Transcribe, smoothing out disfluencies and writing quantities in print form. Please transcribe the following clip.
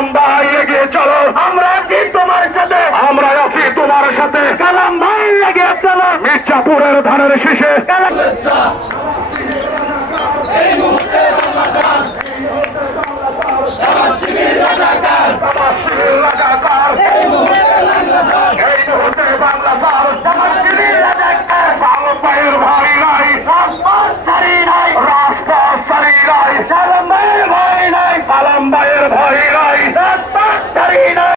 কালাম ভাই এগিয়ে চলো, আমরা আছি তোমার সাথে, আমরা আছি তোমার সাথে, কালাম ভাই এগিয়ে চলো, মির্জাপুরের ধানের শীষে